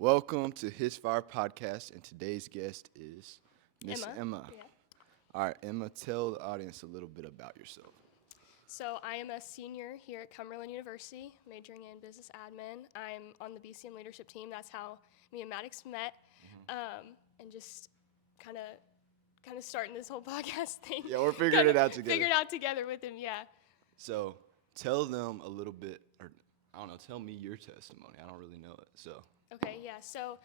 Welcome to His Fire Podcast, and today's guest is Miss Emma. Yeah. All right, Emma, tell the audience a little bit about yourself. So I am a senior here at Cumberland University, majoring in business admin. I'm on the BCM leadership team. That's how me and Maddox met, and just kind of starting this whole podcast thing. Yeah, we're figuring it out together. Figured out together with him, yeah. So tell them a little bit, or I don't know, tell me your testimony. I don't really know it, so. Okay, yeah. So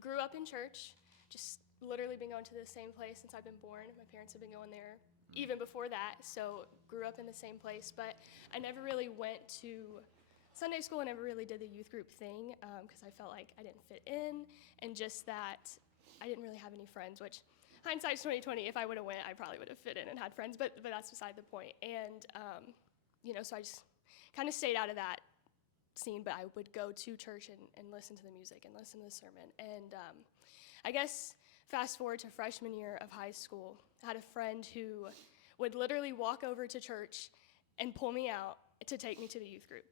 grew up in church, just literally been going to the same place since I've been born. My parents have been going there even before that, so grew up in the same place. But I never really went to Sunday school. I never really did the youth group thing because I felt like I didn't fit in, and just that I didn't really have any friends, which hindsight's 2020. If I would have went, I probably would have fit in and had friends, but that's beside the point. And, so I just kind of stayed out of that scene, but I would go to church and listen to the music and listen to the sermon. And I guess fast forward to freshman year of high school, I had a friend who would literally walk over to church and pull me out to take me to the youth group.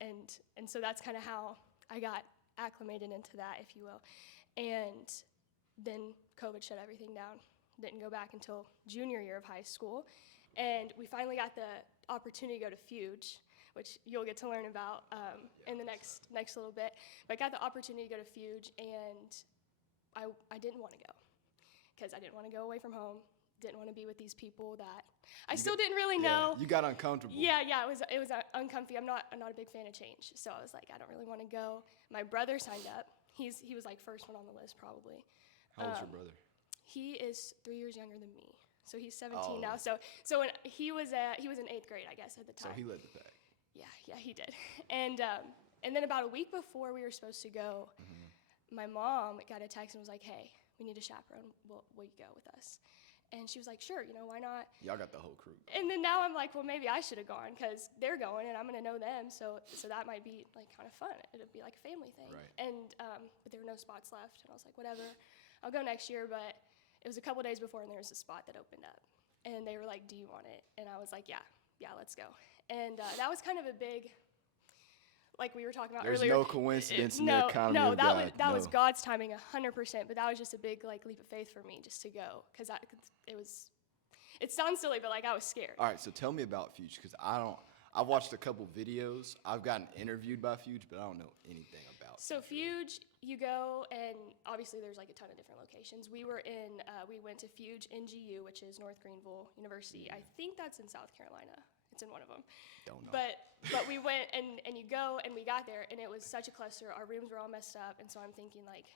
And so that's kind of how I got acclimated into that, if you will. And then COVID shut everything down. Didn't go back until junior year of high school. And we finally got the opportunity to go to Fuge, which you'll get to learn about in the next little bit. But I got the opportunity to go to Fuge, and I didn't want to go because I didn't want to go away from home. Didn't want to be with these people that I still didn't really know. You got uncomfortable. Yeah, it was uncomfy. I'm not a big fan of change, so I was like, I don't really want to go. My brother signed up. He was like first one on the list probably. How old's your brother? He is 3 years younger than me, so he's 17 now. So when he was in 8th grade, I guess, at the time. So he led the pack. Yeah, he did. And then about a week before we were supposed to go, my mom got a text and was like, "Hey, we need a chaperone. Will you go with us?" And she was like, "Sure, why not?" Y'all got the whole crew. And then now I'm like, well, maybe I should have gone because they're going and I'm gonna know them, so that might be like kind of fun. It'd be like a family thing. Right. And but there were no spots left, and I was like, whatever, I'll go next year. But it was a couple days before, and there was a spot that opened up, and they were like, "Do you want it?" And I was like, "Yeah, let's go." And that was kind of a big, like we were talking about There's earlier. no coincidence in the economy of God. That was God's timing 100%, but that was just a big like leap of faith for me just to go because it sounds silly, but like I was scared. All right, so tell me about Fuge because I've watched a couple videos. I've gotten interviewed by Fuge, but I don't know anything about So Fuge, you go, and obviously there's like a ton of different locations. We went to Fuge NGU, which is North Greenville University. I think that's in South Carolina. It's in one of them. Don't know. But we went, and you go, and we got there, and it was such a cluster. Our rooms were all messed up, and so I'm thinking like,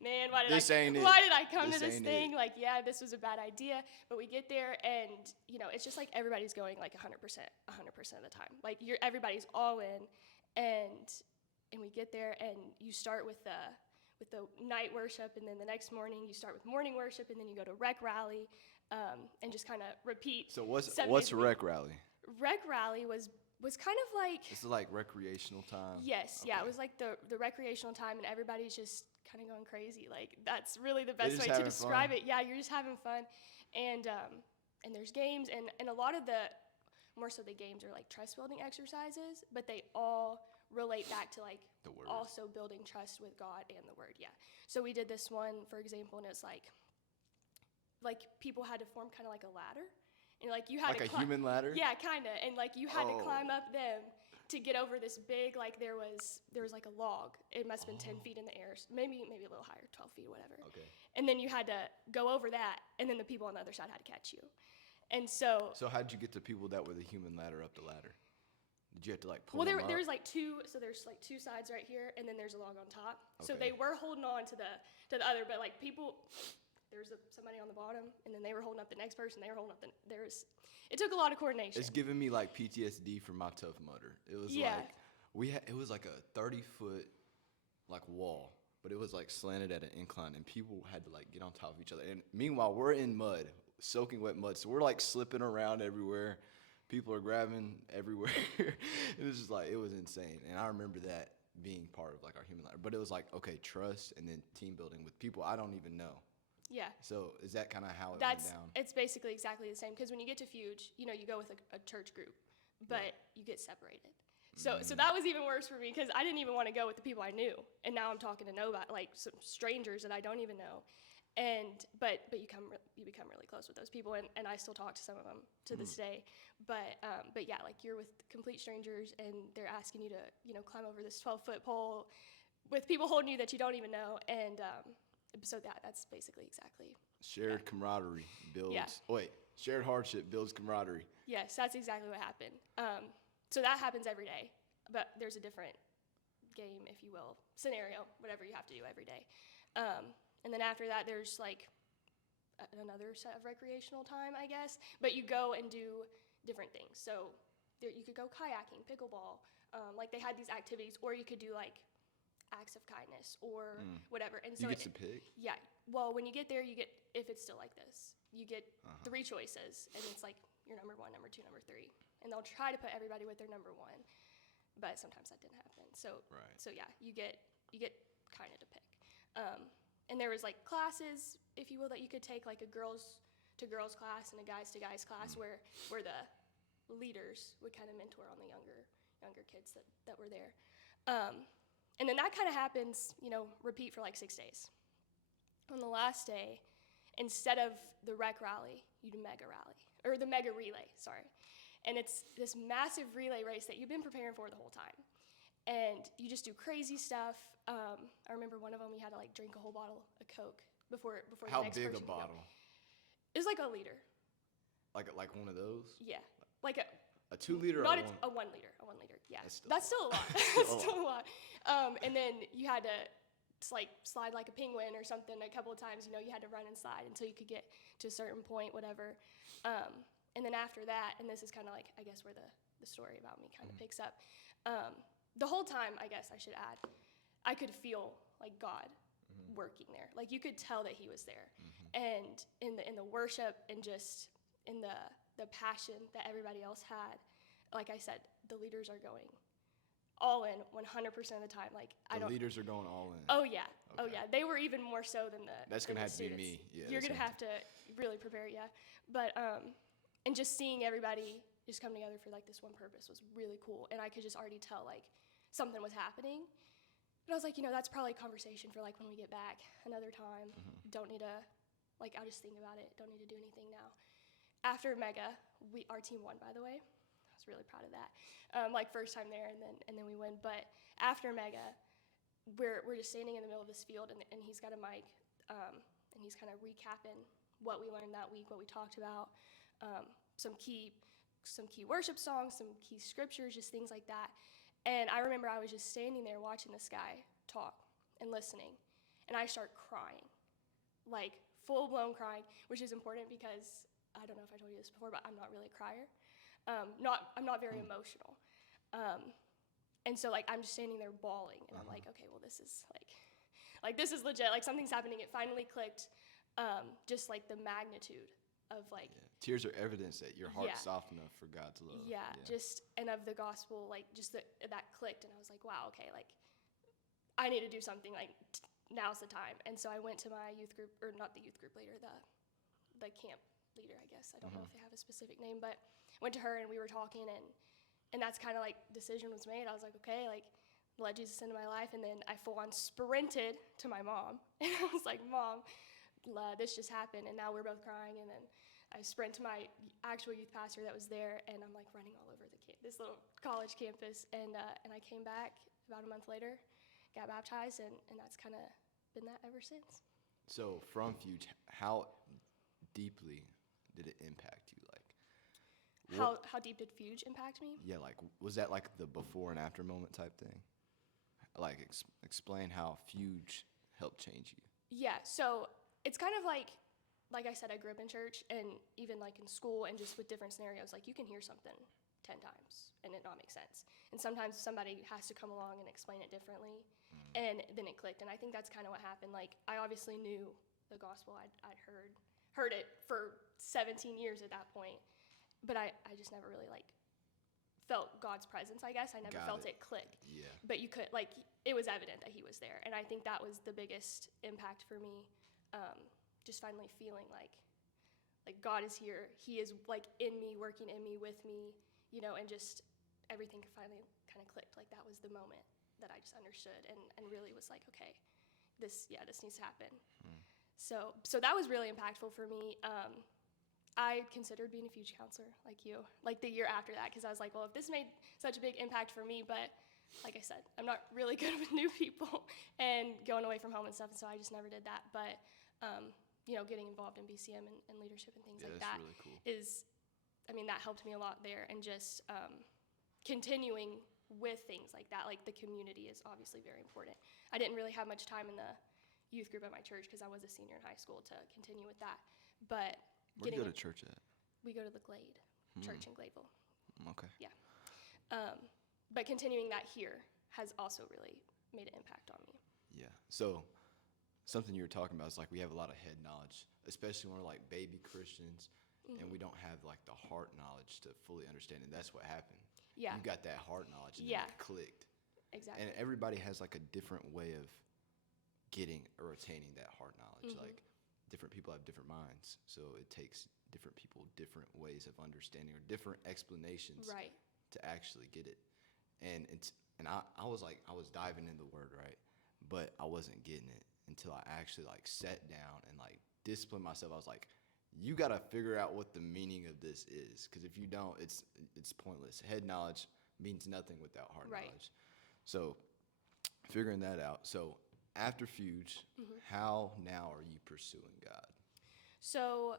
man, why did I come to this thing? Like, yeah, this was a bad idea. But we get there, and it's just like everybody's going like 100% of the time. Like everybody's all in, and we get there, and you start with the night worship, and then the next morning you start with morning worship, and then you go to rec rally, and just kind of repeat. So what's rec rally? Rec rally was kind of like. This is like recreational time. Yes, okay. Yeah, it was like the recreational time, and everybody's just kind of going crazy. Like that's really the best way to describe it. Yeah, you're just having fun, and there's games, and a lot of the more so the games are like trust building exercises, but they all relate back to like the word. Also building trust with God and the word. Yeah. So we did this one, for example, and it's like people had to form kind of like a ladder. And like you had like a human ladder? Yeah, kind of. And like you had to climb up them to get over this big, like there was like a log. It must have been 10 feet in the air, maybe a little higher, 12 feet, whatever. Okay. And then you had to go over that, and then the people on the other side had to catch you. And so how'd you get the people that were the human ladder up the ladder? Did you have to like pull them up? There's like two sides right here, and then there's a log on top. Okay. So they were holding on to the other, but like people, there's somebody on the bottom, and then they were holding up the next person. They were holding up it took a lot of coordination. It's giving me like PTSD from my Tough Mudder. It was it was like a 30-foot like wall, but it was like slanted at an incline, and people had to like get on top of each other. And meanwhile, we're in mud, soaking wet mud, so we're like slipping around everywhere. People are grabbing everywhere. It was just like, it was insane. And I remember that being part of like our human life. But it was like, okay, trust and then team building with people I don't even know. Yeah. So is that kind of how it went down? It's basically exactly the same. Because when you get to Fuge, you go with a church group, but you get separated. So that was even worse for me because I didn't even want to go with the people I knew, and now I'm talking to nobody, like some strangers that I don't even know, but you become really close with those people, and I still talk to some of them to this day, but yeah, like you're with complete strangers and they're asking you to climb over this 12-foot pole with people holding you that you don't even know, and so that's basically exactly shared camaraderie builds. Shared hardship builds camaraderie. Yes, that's exactly what happened. So that happens every day, but there's a different game, if you will, scenario, whatever you have to do every day. And then after that, there's like another set of recreational time, I guess. But you go and do different things. So you could go kayaking, pickleball. Like they had these activities, or you could do like acts of kindness or whatever. And so you get to pick? Yeah. Well, when you get there, if it's still like this, you get 3 choices, and it's like your number 1, number 2, number 3. And they'll try to put everybody with their number 1, but sometimes that didn't happen. So yeah, you get kind of to pick. And there was like classes, if you will, that you could take, like a girls to girls class and a guys to guys class, where the leaders would kind of mentor on the younger kids that were there. And then that kind of happens, repeat for like 6 days. On the last day, instead of the rec rally, you do mega rally, or the mega relay, sorry. And it's this massive relay race that you've been preparing for the whole time. And you just do crazy stuff. I remember one of them, you had to like drink a whole bottle of Coke before How the next big person a bottle? It was like a liter. Like one of those? Yeah. Like a 2 liter not or a 1 liter. A 1 liter, yeah. That's still a lot. That's still a lot. And then you had to like slide like a penguin or something a couple of times. You had to run and slide until you could get to a certain point, whatever. And then after that, and this is kind of like, I guess, where the story about me kind of picks up. The whole time, I guess I should add, I could feel like God working there. Like you could tell that He was there, and in the worship and just in the passion that everybody else had. Like I said, the leaders are going all in 100% of the time. Like the leaders are going all in. Oh yeah, okay. Oh yeah. They were even more so than the. That's gonna have to students. be me. Yeah, you're gonna have to really prepare. Yeah, but and just seeing everybody just come together for like this one purpose was really cool, and I could just already tell like something was happening. But I was like, that's probably a conversation for like when we get back another time. Don't need to, like, I'll just think about it. Don't need to do anything now. After Mega, our team won, by the way. I was really proud of that. Like first time there, and then we win. But after Mega, we're just standing in the middle of this field, and he's got a mic, and he's kind of recapping what we learned that week, what we talked about, some key worship songs, some key scriptures, just things like that. And I remember I was just standing there watching this guy talk and listening, and I start crying, like full-blown crying, which is important because I don't know if I told you this before, but I'm not really a crier. I'm not very emotional. And so like I'm just standing there bawling, and I'm like, okay, well this is like this is legit. Like something's happening. It finally clicked. Just like the magnitude of like tears are evidence that your heart's soft enough for God's love. Just and of the gospel, like just that clicked, and I was like, wow, okay, like I need to do something. Like now's the time. And so I went to my youth group, or not the youth group leader, the camp leader, I guess. I don't know if they have a specific name, but went to her and we were talking, and that's kind of like decision was made. I was like, okay, like let Jesus into my life. And then I full on sprinted to my mom, and I was like, Mom, this just happened, and now we're both crying. And then I sprint to my actual youth pastor that was there, and I'm like running all over this little college campus. And I came back about a month later, got baptized, and that's kind of been that ever since. So from Fuge, how deeply did it impact you? Like, how deep did Fuge impact me? Yeah, like was that like the before and after moment type thing? Like explain how Fuge helped change you. Yeah, so it's kind of like I said, I grew up in church, and even like in school, and just with different scenarios, like you can hear something 10 times and it not make sense. And sometimes somebody has to come along and explain it differently, and then it clicked. And I think that's kind of what happened. Like I obviously knew the gospel. I'd heard it for 17 years at that point, but I just never really like felt God's presence, I guess. I never felt it click. Yeah. But you could, like, it was evident that He was there. And I think that was the biggest impact for me. Just finally feeling like God is here. He is like in me, working in me, with me, and just everything finally kind of clicked. Like, that was the moment that I just understood and really was like, okay, this needs to happen. So that was really impactful for me. I considered being a future counselor like you, like the year after that, because I was like, well, if this made such a big impact for me, but like I said, I'm not really good with new people and going away from home and stuff, and so I just never did that. But, getting involved in BCM and leadership and things like that really cool. that helped me a lot there, and just continuing with things like that. Like, the community is obviously very important. I didn't really have much time in the youth group at my church because I was a senior in high school to continue with that, but where do you go to church at? We go to the Glade Church in Gladeville. Okay. Yeah. But continuing that here has also really made an impact on me. Yeah. So something you were talking about is like we have a lot of head knowledge, especially when we're like baby Christians and we don't have like the heart knowledge to fully understand it. That's what happened. Yeah. You got that heart knowledge and then it clicked. Exactly. And everybody has like a different way of getting or attaining that heart knowledge. Like different people have different minds. So it takes different people different ways of understanding or different explanations to actually get it. And I was diving in the word, right? But I wasn't getting it until I actually like sat down and like disciplined myself. I was like, you got to figure out what the meaning of this is, because if you don't, it's pointless. Head knowledge means nothing without heart knowledge. So figuring that out. So after Fuge, how now are you pursuing God? So,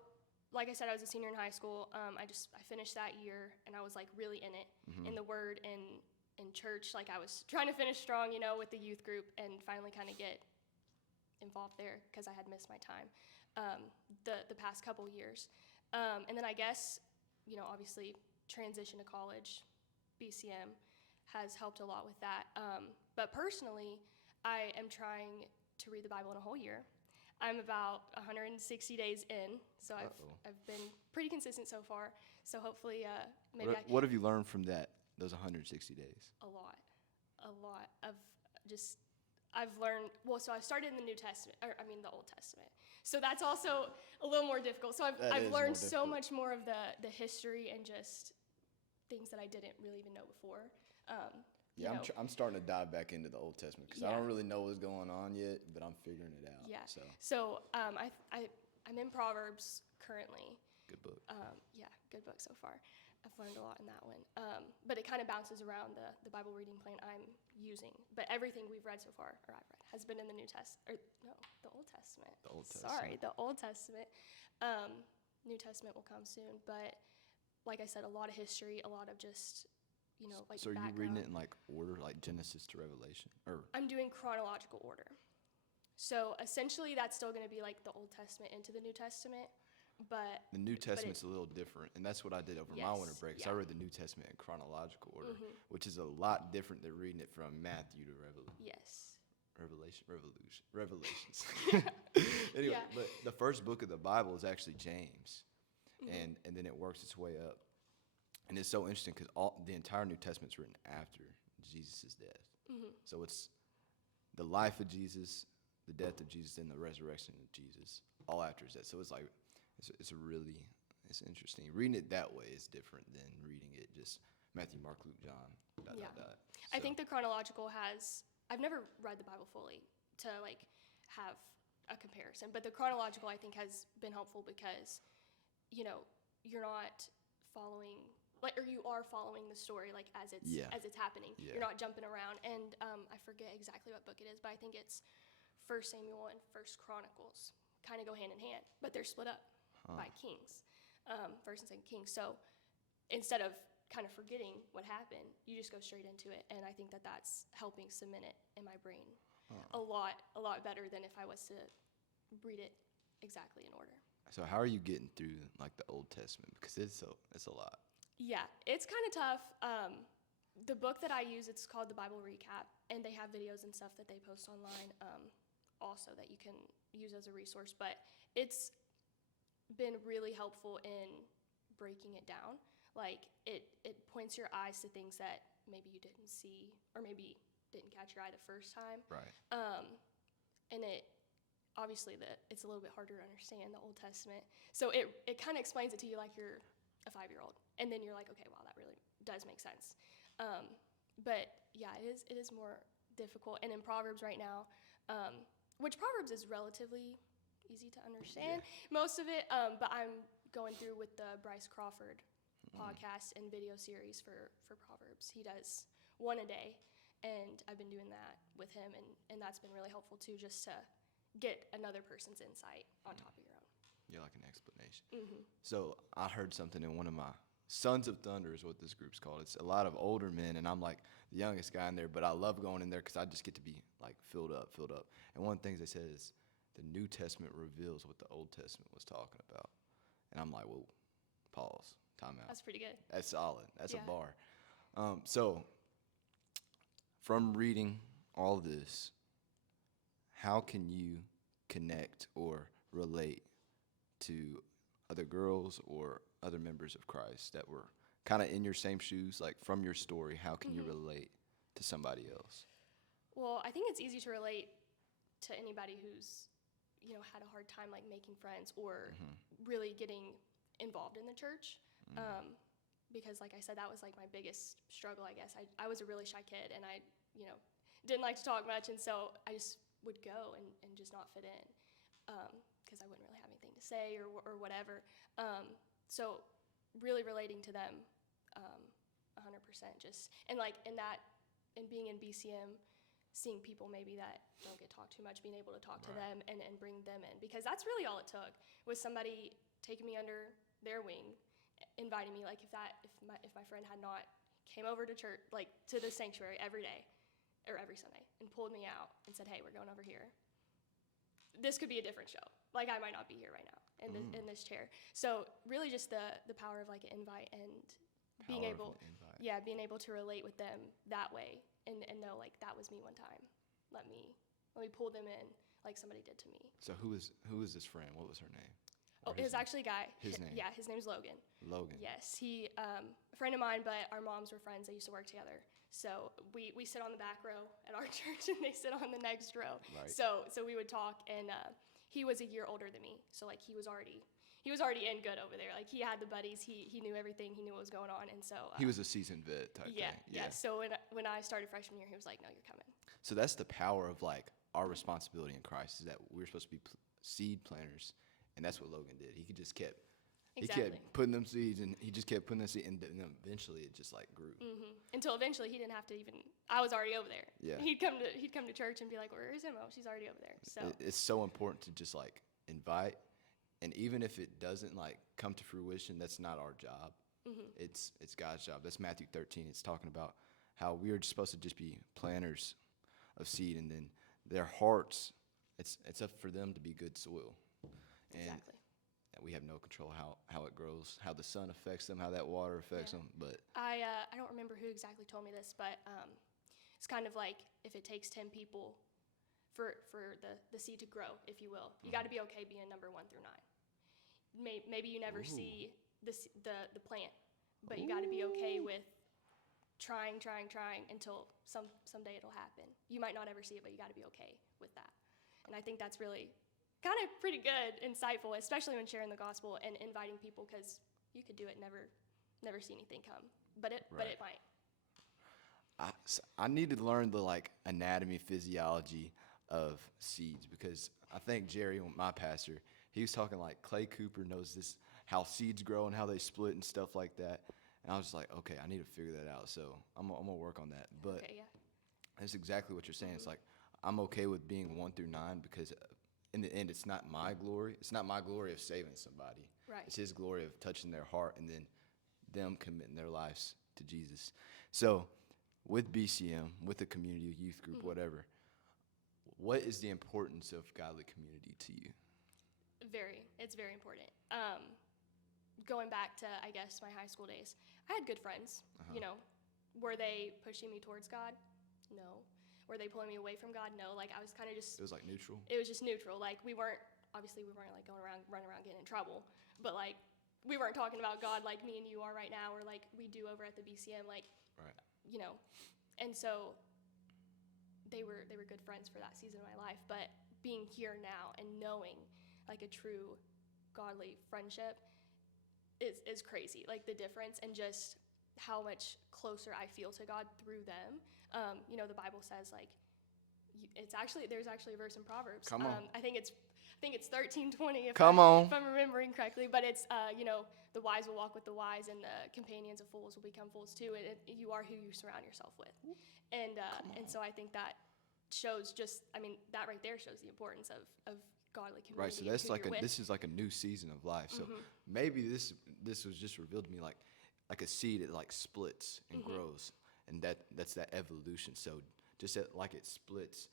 like I said, I was a senior in high school. I finished that year, and I was like really in it, in the Word, and in church. Like, I was trying to finish strong, with the youth group, and finally kind of get involved there because I had missed my time the past couple years. And then I guess, obviously transition to college, BCM has helped a lot with that. But personally, I am trying to read the Bible in a whole year. I'm about 160 days in, so I've been pretty consistent so far. So hopefully, What have you learned from those 160 days? A lot of just. I've learned, so I started in the the Old Testament. So that's also a little more difficult. So I've learned so much more of the history and just things that I didn't really even know before. I'm starting to dive back into the Old Testament because I don't really know what's going on yet, but I'm figuring it out. Yeah. So I'm in Proverbs currently. Good book. Good book so far. I've learned a lot in that one. But it kind of bounces around the Bible reading plan I'm using. But everything we've read so far, or I've read, has been in the New Testament. The Old Testament. The Old Testament. Sorry, the Old Testament. New Testament will come soon. But like I said, a lot of history, a lot of just, So are you reading it in like order, like Genesis to Revelation? Or I'm doing chronological order. So essentially that's still going to be like the Old Testament into the New Testament. But the New Testament's a little different, and that's what I did over my winter break. So I read the New Testament in chronological order, which is a lot different than reading it from Matthew to Revelations. Anyway, but the first book of the Bible is actually James, and then it works its way up, and it's so interesting because the entire New Testament's written after Jesus' death. So it's the life of Jesus, the death of Jesus, and the resurrection of Jesus, all after his death. So it's like it's interesting. Reading it that way is different than reading it just Matthew, Mark, Luke, John. I think the chronological I've never read the Bible fully to like have a comparison, but the chronological I think has been helpful because, you're not following, or you are following the story like as it's happening. You're not jumping around. And I forget exactly what book it is, but I think it's 1 Samuel and 1 Chronicles kind of go hand in hand, but they're split up by kings, 1st and 2nd Kings. So instead of kind of forgetting what happened, you just go straight into it, and I think that's helping cement it in my brain a lot better than if I was to read it exactly in order. So how are you getting through like the Old Testament, because it's a lot? Yeah, it's kind of tough. The book that I use, it's called the Bible Recap, and they have videos and stuff that they post online also that you can use as a resource, but it's been really helpful in breaking it down. Like it points your eyes to things that maybe you didn't see, or maybe didn't catch your eye the first time. Right. And it obviously it's a little bit harder to understand, the Old Testament. So it kind of explains it to you like you're a 5-year-old, and then you're like, okay, wow, that really does make sense. But yeah, it is more difficult. And in Proverbs right now, which Proverbs is relatively easy to understand, most of it, but I'm going through with the Bryce Crawford podcast and video series for Proverbs. He does one a day, and I've been doing that with him, and that's been really helpful too, just to get another person's insight on top of your own. Yeah, like an explanation. So I heard something in one of my Sons of Thunder is what this group's called. It's a lot of older men, and I'm like the youngest guy in there, but I love going in there because I just get to be like filled up. And one of the things they said is the New Testament reveals what the Old Testament was talking about. And I'm like, whoa, pause, time out. That's pretty good. That's solid. That's a bar. So from reading all this, how can you connect or relate to other girls or other members of Christ that were kind of in your same shoes? Like from your story, how can you relate to somebody else? Well, I think it's easy to relate to anybody who's, had a hard time like making friends or really getting involved in the church. Because like I said, that was like my biggest struggle, I guess. I was a really shy kid, and I, didn't like to talk much, and so I just would go and just not fit in because I wouldn't really have anything to say or whatever. So really relating to them 100% just, and like in being in BCM, seeing people maybe that don't get talked too much, being able to talk to them and bring them in, because that's really all it took was somebody taking me under their wing, inviting me. Like if my friend had not came over to church, like to the sanctuary every day or every Sunday, and pulled me out and said, hey, we're going over here, this could be a different show. Like I might not be here right now in this chair. So really just the power of like an invite and being able to relate with them that way and know like that was me one time. Let me pull them in like somebody did to me. So who is this friend? What was her name? Oh, it was actually a guy. His name? Yeah, his name's Logan. Logan. Yes, he a friend of mine, but our moms were friends. They used to work together. So we sit on the back row at our church, and they sit on the next row. Right. So we would talk, and he was a year older than me. So like he was already in good over there. Like he had the buddies. He knew everything. He knew what was going on, and so he was a seasoned vet type thing. Yeah. So when I started freshman year, he was like, "No, you're coming." So that's the power of like our responsibility in Christ, is that we're supposed to be seed planters, and that's what Logan did. He just kept putting them seeds, and he just kept putting them seeds, and then eventually it just like grew. Until eventually he didn't have to even. I was already over there. Yeah. He'd come to church and be like, "Where is Emma? She's already over there." So it's so important to just like invite, and even if it doesn't like come to fruition, that's not our job. It's God's job. That's Matthew 13. It's talking about how we are just supposed to just be planters of seed, and then their hearts, it's up for them to be good soil. And exactly. we have no control how it grows, how the sun affects them, how that water affects them. But I don't remember who exactly told me this, but it's kind of like if it takes 10 people for the seed to grow, if you will, you got to be okay being number 1 through 9. Maybe you never see the plant, but you got to be okay with trying until someday it'll happen. You might not ever see it, but you got to be okay with that. And I think that's really kind of pretty good, insightful, especially when sharing the gospel and inviting people, because you could do it, never see anything come, but it might. I need to learn the like anatomy, physiology of seeds, because I think Jerry, my pastor, he was talking like Clay Cooper knows this, how seeds grow and how they split and stuff like that. And I was like, okay, I need to figure that out. So I'm gonna work on that. But that's exactly what you're saying. It's like I'm okay with being 1 through 9 because in the end, it's not my glory. It's not my glory of saving somebody. Right. It's His glory of touching their heart and then them committing their lives to Jesus. So with BCM, with the community, youth group, whatever, what is the importance of godly community to you? It's very important. Going back to, I guess, my high school days, I had good friends. Were they pushing me towards God? No. Were they pulling me away from God? No. Like I was kind of just. It was like neutral. It was just neutral. Like we weren't like running around getting in trouble, but like we weren't talking about God like me and you are right now, or like we do over at the BCM. Like, and so they were good friends for that season of my life. But being here now and knowing like a true godly friendship is crazy. Like the difference, and just how much closer I feel to God through them. The Bible says like, there's actually a verse in Proverbs. Come on. I think it's 13:20 if Come on. if I'm remembering correctly. But it's the wise will walk with the wise, and the companions of fools will become fools too. You are who you surround yourself with, and so I think that shows that right there shows the importance of godly community. Right. So that's this is like a new season of life. So maybe this was just revealed to me like a seed. It like splits and grows, and that's that evolution. So just like it splits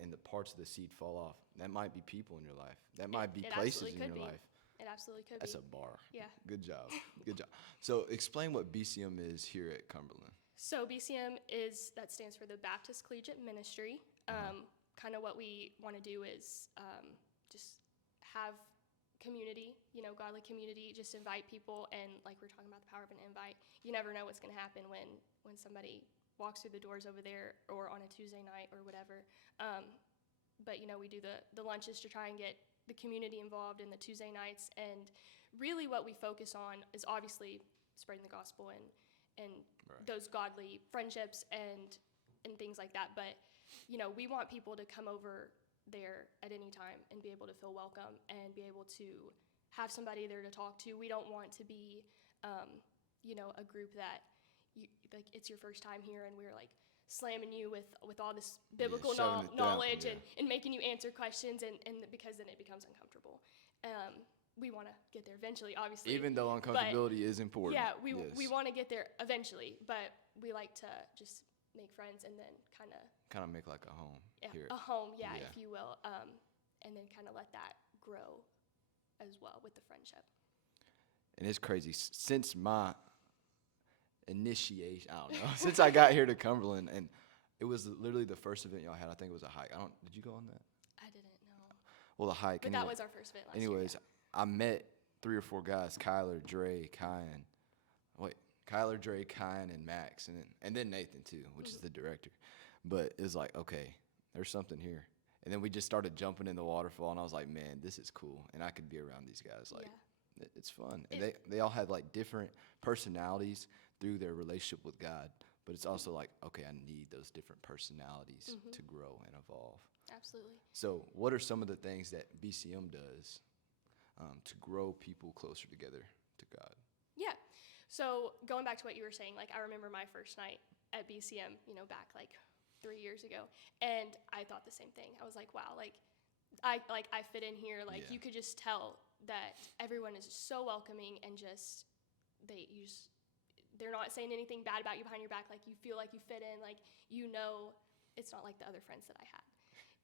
and the parts of the seed fall off. That might be people in your life. That might be places in your life. It absolutely could That's be. a bar. Yeah. Good job. Good job. So explain what BCM is here at Cumberland. So BCM that stands for the Baptist Collegiate Ministry. Kind of what we want to do is just have community, godly community, just invite people. And like we're talking about the power of an invite, you never know what's going to happen when somebody walks through the doors over there or on a Tuesday night or whatever. But we do the lunches to try and get the community involved in the Tuesday nights. And really what we focus on is obviously spreading the gospel and Right. those godly friendships and things like that. But, we want people to come over there at any time and be able to feel welcome and be able to have somebody there to talk to. We don't want to be, a group that it's your first time here and we're like slamming you with all this biblical knowledge and making you answer questions and because then it becomes uncomfortable. We want to get there eventually, obviously. Even though uncomfortability is important. Yeah, we want to get there eventually, but we like to just make friends and then kind of make like a home here. A home, if you will, and then kind of let that grow as well with the friendship. And it's crazy. Since my initiation, I don't know, since I got here to Cumberland, and it was literally the first event y'all had. I think it was a hike. Did you go on that? I didn't know. Well, the hike. But that was our first event last year. Anyways, I met 3 or 4 guys: Kyler, Dre, Kyan, and Max, and then Nathan too, which is the director. But it was like, okay, there's something here. And then we just started jumping in the waterfall, and I was like, man, this is cool, and I could be around these guys. Like, it's fun. And they all had like different personalities through their relationship with God. But it's also like, okay, I need those different personalities to grow and evolve. Absolutely. So what are some of the things that BCM does to grow people closer together to God? Yeah. So going back to what you were saying, like I remember my first night at BCM, back like 3 years ago, and I thought the same thing. I was like, wow, I fit in here. Like you could just tell that everyone is so welcoming and they're not saying anything bad about you behind your back. Like you feel like you fit in. Like it's not like the other friends that I had,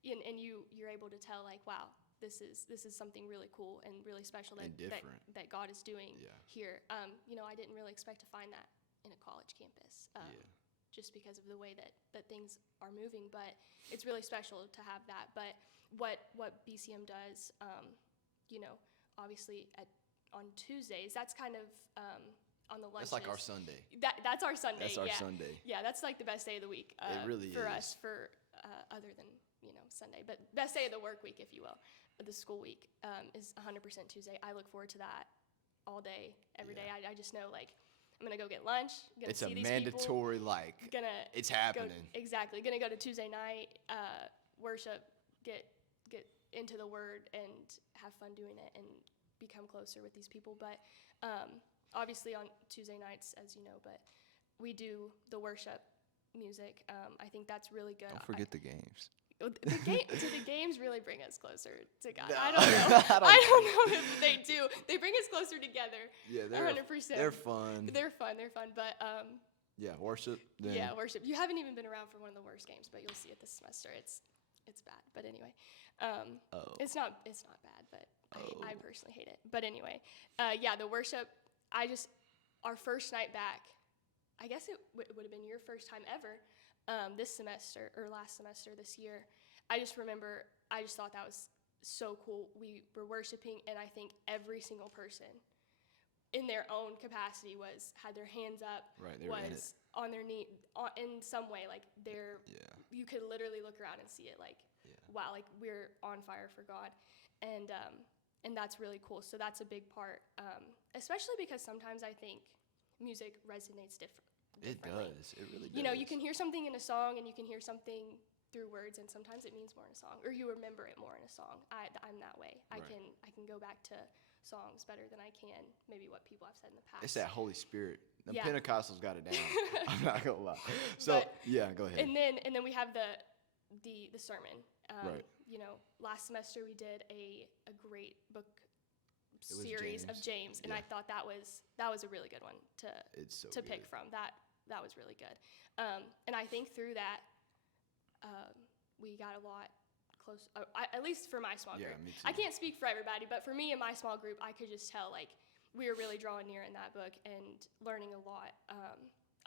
and you're able to tell like, wow, this is something really cool and really special that God is doing here. I didn't really expect to find that in a college campus, just because of the way that things are moving. But it's really special to have that. But what BCM does, obviously on Tuesdays, that's kind of on the lunches. That's like our Sunday. That's our Sunday. That's our Sunday. Yeah, that's like the best day of the week. It really for is. us, for other than Sunday, but best day of the work week, if you will, the school week is 100% Tuesday. I look forward to that all day, every day. I just know like I'm gonna go get lunch. Gonna it's see a these mandatory people, it's happening. Exactly. Gonna go to Tuesday night, worship, get into the Word, and have fun doing it, and become closer with these people. But obviously on Tuesday nights, as you know, but we do the worship music. I think that's really good. Don't forget the games. The games really bring us closer to God. No. I don't know. I don't know if they do. They bring us closer together. Yeah, 100%. They're fun. They're fun. But worship. Then. Yeah, worship. You haven't even been around for one of the worst games, but you'll see it this semester. It's bad. But anyway, it's not bad, but I personally hate it. But anyway, the worship. Our first night back. I guess it would have been your first time ever. This semester or last semester this year. I just remember, I just thought that was so cool. We were worshiping, and I think every single person in their own capacity had their hands up, right, was on their knee in some way. Like you could literally look around and see it like, wow, like we're on fire for God. And that's really cool. So that's a big part, especially because sometimes I think music resonates differently. It does. It really does. You know, you can hear something in a song and you can hear something through words, and sometimes it means more in a song, or you remember it more in a song. I'm that way. Right. I can go back to songs better than I can maybe what people have said in the past. It's that Holy Spirit. The Yeah. Pentecostals got it down. I'm not gonna lie. So yeah, go ahead. And then we have the sermon. Right. You know, last semester we did a great book It was series of James, and Yeah. I thought that was a really good one to pick from. That was really good. And I think through that, we got a lot close. At least for my small group. Yeah, me too. I can't speak for everybody, but for me and my small group, I could just tell like we were really drawing near in that book and learning a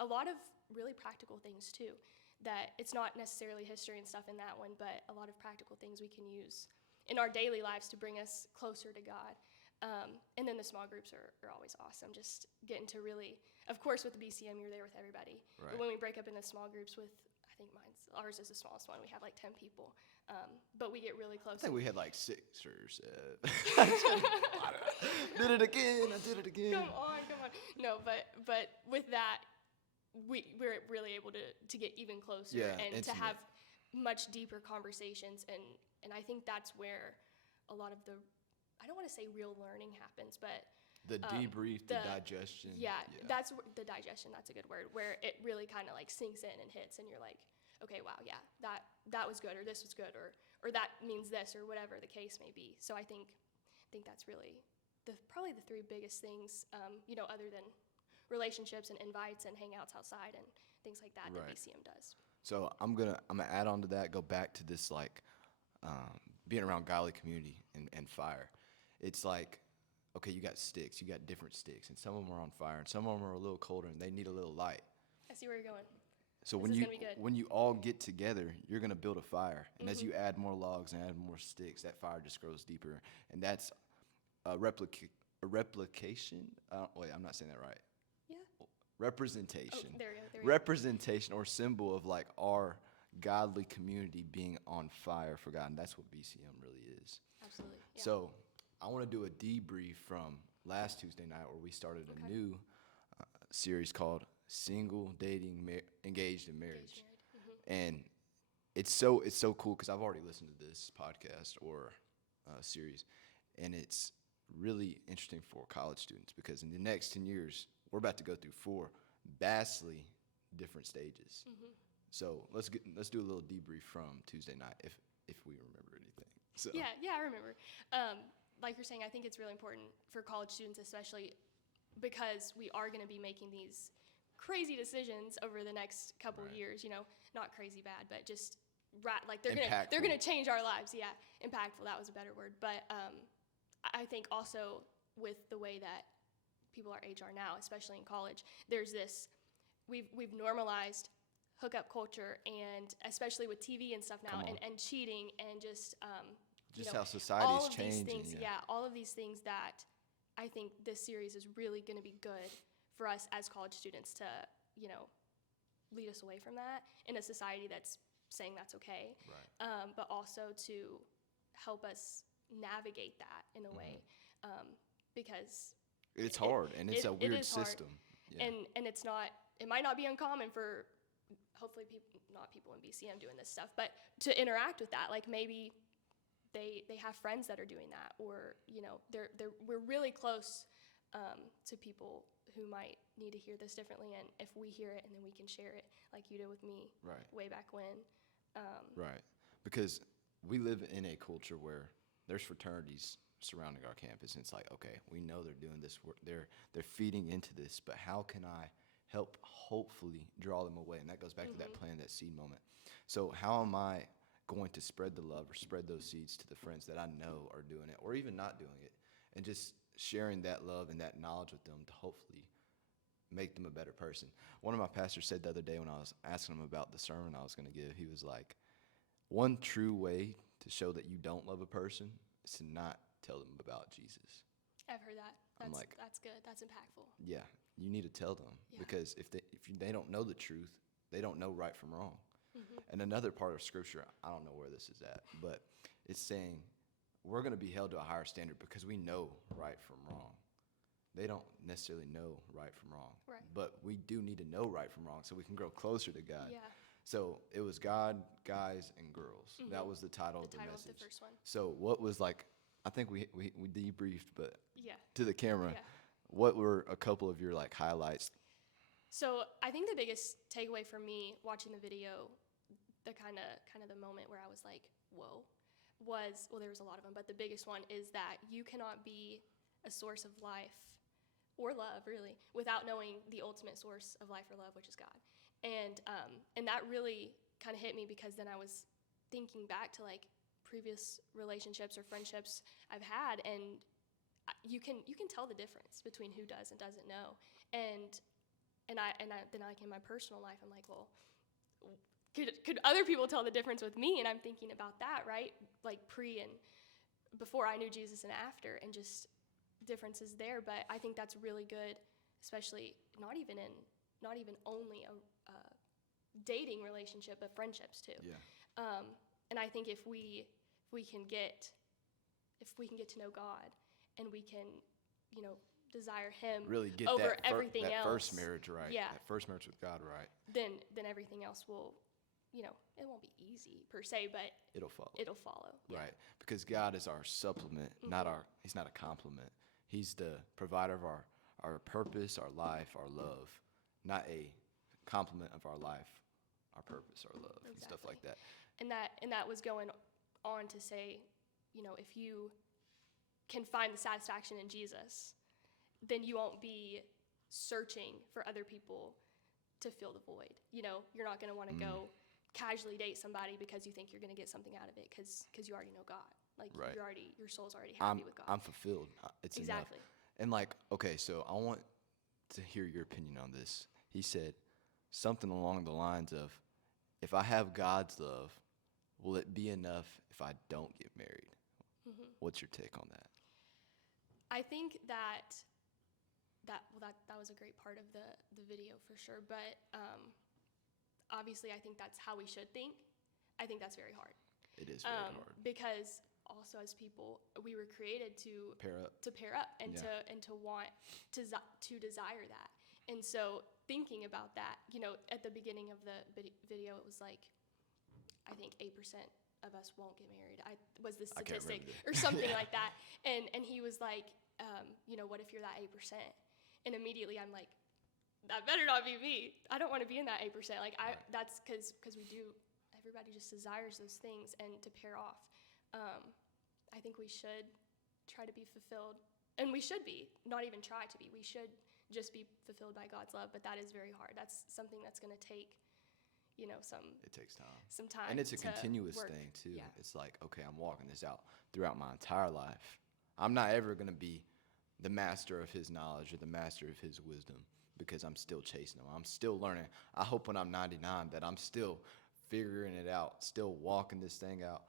lot of really practical things too. That it's not necessarily history and stuff in that one, but a lot of practical things we can use in our daily lives to bring us closer to God. And then the small groups are always awesome. Just getting to really, of course, with the BCM, you're there with everybody. Right. But when we break up into small groups with, I think ours is the smallest one. We have like 10 people. But we get really close. I think we had like 6 or 7. Did it again. I did it again. Come on. No, but with that, we're really able to get even closer and intimate. to have much deeper conversations. And I think that's where a lot of the, I don't want to say real learning happens, but the debrief, the digestion. Yeah, that's the digestion. That's a good word, where it really kind of like sinks in and hits, and you're like, okay, wow, yeah, that was good, or this was good, or that means this, or whatever the case may be. So I think that's really probably the 3 biggest things, you know, other than relationships and invites and hangouts outside and things like that that BCM does. So I'm gonna add on to that. Go back to this like being around godly community and fire. It's like, okay, you got sticks, you got different sticks, and some of them are on fire, and some of them are a little colder, and they need a little light. I see where you're going. So This is gonna be good. when you all get together, you're gonna build a fire, and as you add more logs and add more sticks, that fire just grows deeper, and that's a replication. Wait, I'm not saying that right. Yeah. Representation. Oh, there we go. Representation or symbol of like our godly community being on fire for God, and that's what BCM really is. Absolutely. Yeah. So I want to do a debrief from last Tuesday night where we started a new series called Single, Dating, Engaged, and Marriage. And it's so cool because I've already listened to this podcast or series, and it's really interesting for college students because in the next 10 years, we're about to go through 4 vastly different stages. So let's do a little debrief from Tuesday night if we remember anything. So Yeah, I remember. Like you're saying, I think it's really important for college students, especially because we are going to be making these crazy decisions over the next couple of years. You know, not crazy bad, but just like they're gonna change our lives. Yeah, impactful. That was a better word. But I think also with the way that people our age are now, especially in college, there's this we've normalized hookup culture, and especially with TV and stuff now, and cheating, and just you know, how society is changing. These things, all of these things that I think this series is really going to be good for us as college students to, you know, lead us away from that in a society that's saying that's okay, but also to help us navigate that in a way, because it's hard, and it's a weird system. Yeah. And it's not, it might not be uncommon for hopefully not people in BCM doing this stuff, but to interact with that, like maybe they have friends that are doing that, or you know we're really close to people who might need to hear this differently, and if we hear it and then we can share it like you did with me way back when. Because we live in a culture where there's fraternities surrounding our campus, and it's like, okay, we know they're doing this work, they're feeding into this, but how can I help hopefully draw them away? And that goes back to that plant, that seed moment. So how am I going to spread the love or spread those seeds to the friends that I know are doing it or even not doing it, and just sharing that love and that knowledge with them to hopefully make them a better person. One of my pastors said the other day when I was asking him about the sermon I was going to give, he was like, one true way to show that you don't love a person is to not tell them about Jesus. I've heard that. That's good. That's impactful. Yeah, you need to tell them, because if they don't know the truth, they don't know right from wrong. And another part of Scripture, I don't know where this is at, but it's saying we're going to be held to a higher standard because we know right from wrong. they don't necessarily know right from wrong. Right. But we do need to know right from wrong so we can grow closer to God. Yeah. So it was God, guys, and girls. Mm-hmm. That was the title of The the title message. of the first one. So what was like, I think we debriefed, but Yeah. to the camera, Yeah. what were a couple of your like highlights? So I think the biggest takeaway for me watching the video, the kind of the moment where I was like, whoa, was, well, there was a lot of them, but the biggest one is that you cannot be a source of life or love, really, without knowing the ultimate source of life or love, which is God. And that really kind of hit me, because then I was thinking back to like previous relationships or friendships I've had, and you can tell the difference between who does and doesn't know. And then like in my personal life, I'm like, well, could other people tell the difference with me? And I'm thinking about that, right? Like pre and before I knew Jesus and after, and just differences there. But I think that's really good, especially not even only a dating relationship, but friendships too. Yeah. And I think if we can get to know God, and we can, desire Him Really get over that everything that else. first marriage right. Yeah. That first marriage with God right. Then everything else will, it won't be easy per se, but It'll follow. Yeah. Right. Because God is our supplement, He's not a compliment. He's the provider of our purpose, our life, our love, not a complement of our life, our purpose, our love, and stuff like that. And that was going on to say, if you can find the satisfaction in Jesus, then you won't be searching for other people to fill the void. You're not going to want to go casually date somebody because you think you're going to get something out of it, because you already know God. Like, right. your soul's already happy with God. I'm fulfilled. It's exactly. enough. And like, okay, so I want to hear your opinion on this. He said something along the lines of, if I have God's love, will it be enough if I don't get married? Mm-hmm. What's your take on that? I think that was a great part of the video for sure. But obviously, I think that's how we should think. I think that's very hard. It is very hard. Because also as people, we were created to pair up and to want to desire that. And so thinking about that, at the beginning of the video, it was like, I think 8% of us won't get married. Was the statistic or something like that. And he was like, what if you're that 8%? And immediately I'm like, that better not be me. I don't want to be in that 8%. Like that's because everybody just desires those things, and to pair off. I think we should try to be fulfilled, and we should be, not even try to be. We should just be fulfilled by God's love, but that is very hard. That's something that's going to take, it takes time. Some time. And it's a continuous thing too. Yeah. It's like, okay, I'm walking this out throughout my entire life. I'm not ever going to be the master of His knowledge or the master of His wisdom, because I'm still chasing Him. I'm still learning. I hope when I'm 99 that I'm still figuring it out, still walking this thing out.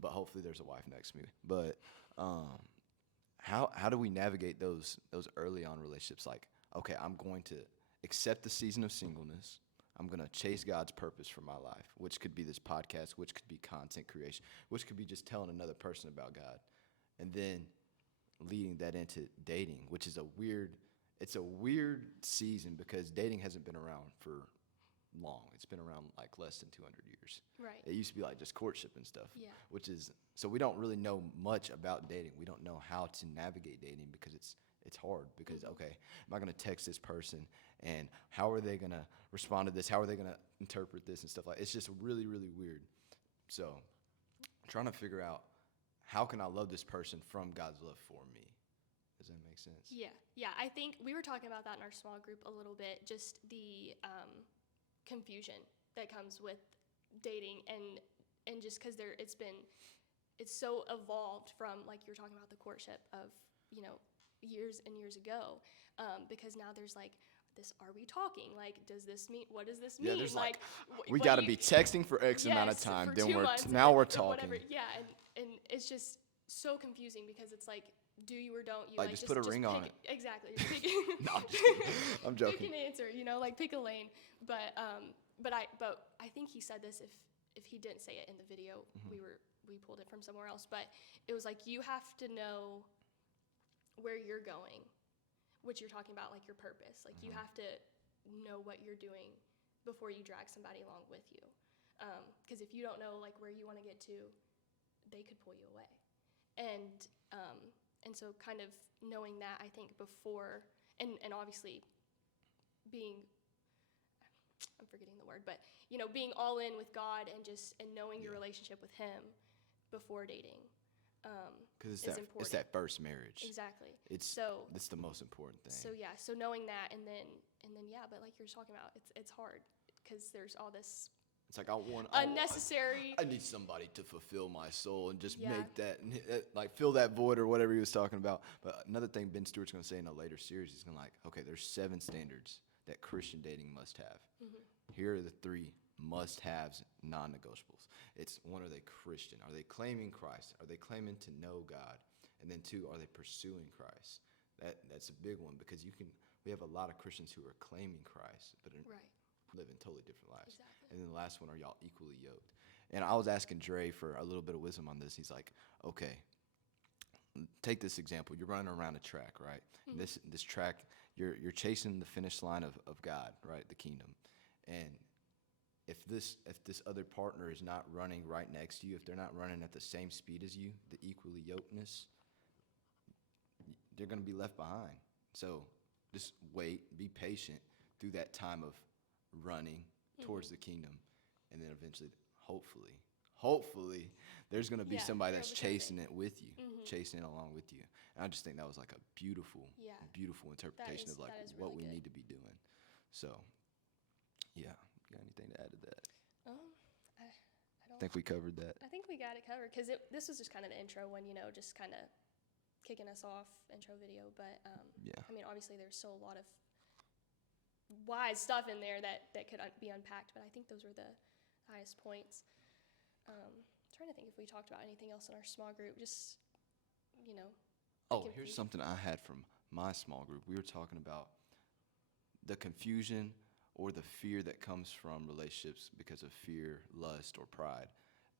But hopefully there's a wife next to me. But how do we navigate those early on relationships? Like, okay, I'm going to accept the season of singleness. I'm going to chase God's purpose for my life, which could be this podcast, which could be content creation, which could be just telling another person about God. And then leading that into dating, which is a weird season, because dating hasn't been around for long. It's been around like less than 200 years. Right. It used to be like just courtship and stuff. Yeah. So we don't really know much about dating. We don't know how to navigate dating, because it's hard, because okay, am I going to text this person, and how are they going to respond to this? How are they going to interpret this and stuff like that? It's just really, really weird. So I'm trying to figure out, how can I love this person from God's love for me? Does that make sense? Yeah. I think we were talking about that in our small group a little bit, just the confusion that comes with dating, and just because it's so evolved from, like you're talking about, the courtship of years and years ago, because now there's like this, are we talking, like, what does this mean? There's like we got to be texting for X amount of time, then we're talking. Whatever. Yeah, and it's just so confusing, because it's like, do you or don't you? Like just put a ring on it. Exactly. No, I'm just kidding. I'm joking. Pick an answer, like pick a lane. But I think he said this, if he didn't say it in the video, we pulled it from somewhere else. But it was like, you have to know where you're going what you're talking about, like your purpose. Like you have to know what you're doing before you drag somebody along with you. Because if you don't know like where you want to get to, they could pull you away. And so kind of knowing that, I think before, and obviously being, I'm forgetting the word, but being all in with God and knowing your relationship with Him before dating. Because is important. It's that first marriage. Exactly. It's the most important thing. So knowing that, and then but like you're talking about, it's hard because there's all this. It's like unnecessary. I need somebody to fulfill my soul and just make that, like fill that void or whatever he was talking about. But another thing Ben Stewart's going to say in a later series, he's going to okay, there's 7 standards that Christian dating must have. Mm-hmm. Here are the 3 must-haves, non-negotiables. It's 1, are they Christian? Are they claiming Christ? Are they claiming to know God? And then 2, are they pursuing Christ? That's a big one because we have a lot of Christians who are claiming Christ, but living totally different lives. Exactly. And then the last one, are y'all equally yoked? And I was asking Dre for a little bit of wisdom on this. He's like, okay, take this example. You're running around a track, right? Mm-hmm. This track, you're chasing the finish line of God, right? The kingdom. And if this other partner is not running right next to you, if they're not running at the same speed as you, the equally yokedness, they're going to be left behind. So just wait, be patient through that time of running towards the kingdom, and then eventually, hopefully, there's going to be somebody that's chasing it with you, chasing it along with you. And I just think that was like a beautiful interpretation of like what we need to be doing. So, yeah, you got anything to add to that? I think we covered that. I think we got it covered because this was just kind of the intro one, just kind of kicking us off intro video. But I mean, obviously, there's still a lot of wise stuff in there that could be unpacked, but I think those were the highest points. Trying to think if we talked about anything else in our small group, just here's something I had from my small group. We were talking about the confusion or the fear that comes from relationships because of fear, lust, or pride.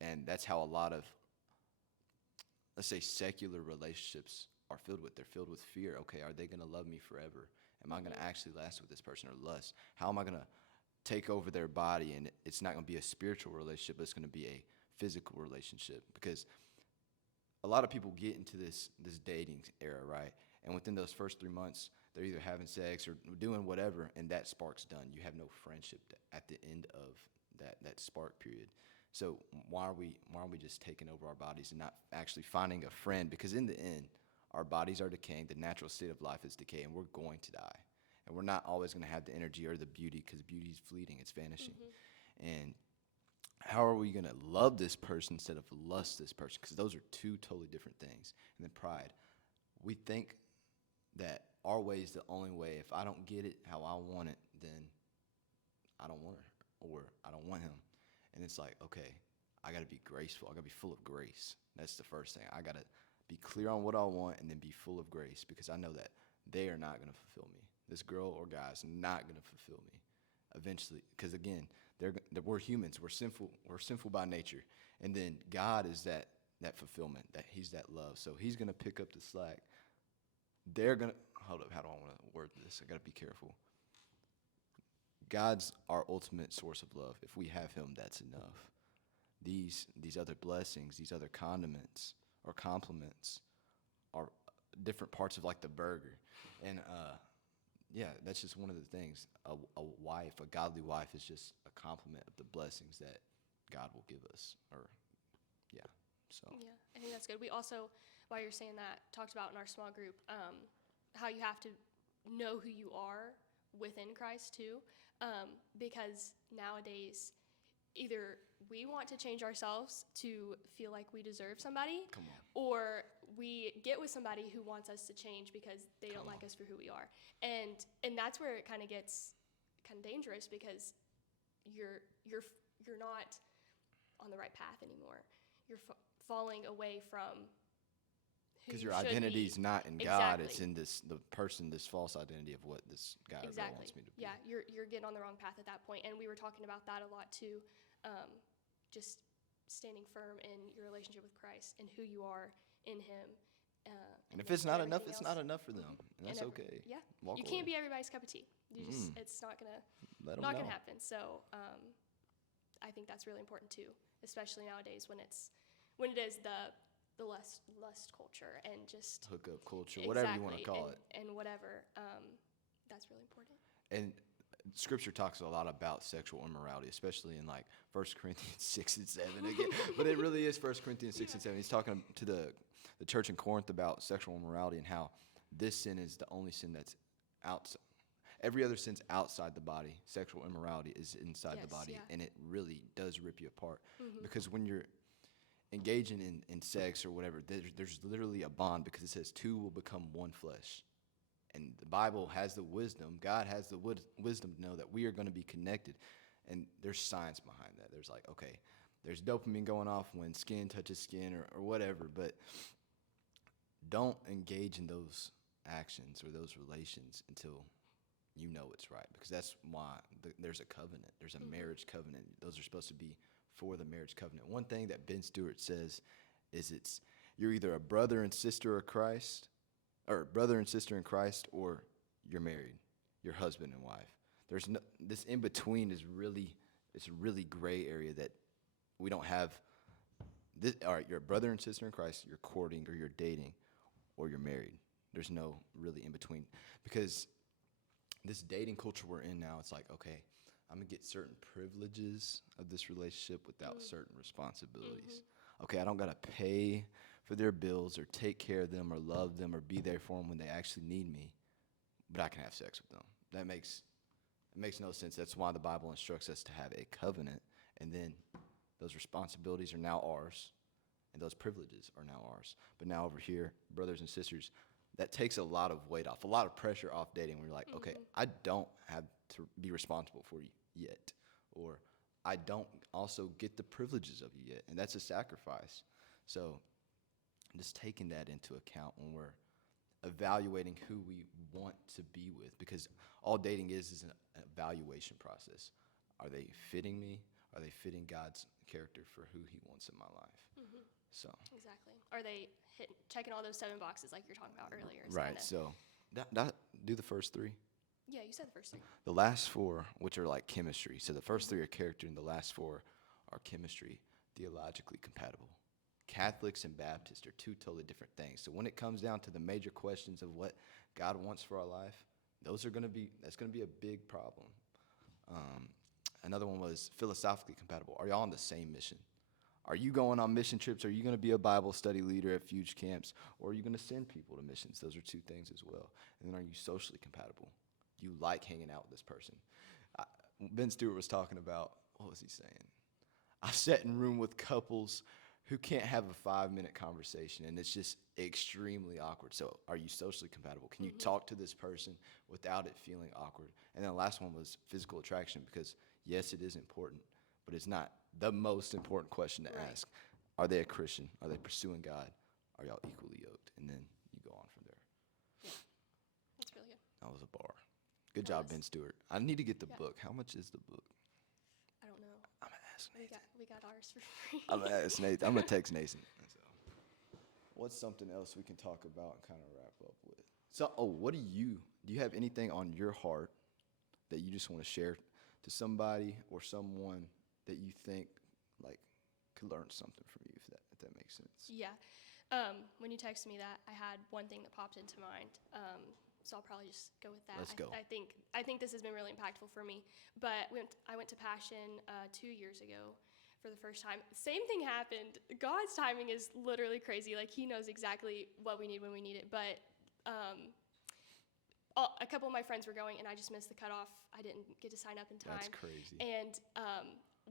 And that's how a lot of, let's say, secular relationships are filled with. They're filled with fear. Okay, are they going to love me forever? Am I going to actually last with this person? Or lust? How am I going to take over their body? And it's not going to be a spiritual relationship, but it's going to be a physical relationship. Because a lot of people get into this dating era, right? And within those first 3 months, they're either having sex or doing whatever, and that spark's done. You have no friendship at the end of that spark period. So why are we just taking over our bodies and not actually finding a friend? Because in the end, our bodies are decaying. The natural state of life is decay, and we're going to die. And we're not always going to have the energy or the beauty, because beauty is fleeting. It's vanishing. Mm-hmm. And how are we going to love this person instead of lust this person? Because those are 2 totally different things. And then pride. We think that our way is the only way. If I don't get it how I want it, then I don't want her, or I don't want him. And it's like, okay, I got to be graceful. I got to be full of grace. That's the first thing. I got to be clear on what I want and then be full of grace, because I know that they are not going to fulfill me. This girl or guy is not going to fulfill me eventually, because again, we're humans. We're sinful by nature. And then God is that fulfillment, that he's that love. So he's going to pick up the slack. They're going to, hold up, how do I want to word this? I got to be careful. God's our ultimate source of love. If we have him, that's enough. These other blessings, these other condiments or compliments are different parts of like the burger. And that's just one of the things. A wife, a godly wife, is just a complement of the blessings that God will give us. So. Yeah, I think that's good. We also, while you're saying that, talked about in our small group how you have to know who you are within Christ too, because nowadays either we want to change ourselves to feel like we deserve somebody, or we get with somebody who wants us to change because they don't like us for who we are. And that's where it kind of gets kind of dangerous, because you're not on the right path anymore. You're falling away from who because you your should identity's be. not in God, it's in this false identity of what this guy or girl wants me to be. Yeah, you're getting on the wrong path at that point. And we were talking about that a lot too, just standing firm in your relationship with Christ and who you are in him, And if it's not enough, it's not else. enough for them. And that's okay. Yeah. Walk You away. can't be everybody's cup of tea. You just, it's not gonna happen. So, I think that's really important too, especially nowadays when it is the lust culture and just hookup culture, whatever you want to call it. And whatever, that's really important. And Scripture talks a lot about sexual immorality, especially in like 1 Corinthians 6 and 7 again. But it really is 1 Corinthians 6 and 7. He's talking to the church in Corinth about sexual immorality and how this sin is the only sin that's outside. Every other sin's outside the body. Sexual immorality is inside the body. Yeah. And it really does rip you apart. Because when you're engaging in sex or whatever, there's literally a bond, because it says two will become one flesh. And the Bible has the wisdom, God has the wisdom to know that we are going to be connected. And there's science behind that. There's like, okay, there's dopamine going off when skin touches skin or whatever, but don't engage in those actions or those relations until you know it's right, because that's why there's a covenant. There's a marriage covenant. Those are supposed to be for the marriage covenant. One thing that Ben Stewart says is you're either a brother and sister of Christ, or brother and sister in Christ, or you're married, you're husband and wife. There's no, this in between is really, it's a really gray area that we don't have. This, all right, you're a brother and sister in Christ, you're courting or you're dating, or you're married. There's no really in between, because this dating culture we're in now, it's like, okay, I'm gonna get certain privileges of this relationship without certain responsibilities. Okay, I don't gotta pay for their bills or take care of them or love them or be there for them when they actually need me, but I can have sex with them. It makes no sense. That's why the Bible instructs us to have a covenant, and then those responsibilities are now ours, and those privileges are now ours. But now over here, brothers and sisters, that takes a lot of weight off, a lot of pressure off dating. We're like, okay, I don't have to be responsible for you yet, or I don't also get the privileges of you yet, and that's a sacrifice. So just taking that into account when we're evaluating who we want to be with, because all dating is an evaluation process. Are they fitting me? Are they fitting God's character for who he wants in my life? So Exactly. Are they checking all those 7 boxes like you're talking about earlier? right. So do the first 3. Yeah, you said the first 3. The last 4, which are like chemistry. So the first 3 are character, and the last 4 are chemistry, theologically compatible. Catholics and Baptists are 2 totally different things. So when it comes down to the major questions of what God wants for our life, that's going to be a big problem. Another one was philosophically compatible. Are y'all on the same mission? Are you going on mission trips? Are you going to be a Bible study leader at Fuge camps? Or are you going to send people to missions? Those are 2 things as well. And then are you socially compatible? Do you like hanging out with this person? Ben Stewart was talking about, what was he saying? I've sat in a room with couples who can't have a 5-minute conversation, and it's just extremely awkward. So are you socially compatible? Can you talk to this person without it feeling awkward? And then the last one was physical attraction, because yes, it is important, but it's not the most important question to ask. Are they a Christian? Are they pursuing God? Are y'all equally yoked? And then you go on from there. Yeah, that's really good. That was a bar. Good job, Ben Stewart. I need to get the book. How much is the book? I don't know. I'm going to ask Nathan. We got ours for free. I'm going to ask Nathan. I'm going to text Nathan. So, what's something else we can talk about and kind of wrap up with? So, do you have anything on your heart that you just want to share to somebody or someone that you think like could learn something from you, if that makes sense? Yeah. When you texted me that, I had one thing that popped into mind. So I'll probably just go with that. Let's go. I think this has been really impactful for me. But I went to Passion 2 years ago for the first time. Same thing happened. God's timing is literally crazy. Like, he knows exactly what we need when we need it. But a couple of my friends were going, and I just missed the cutoff. I didn't get to sign up in time. That's crazy. And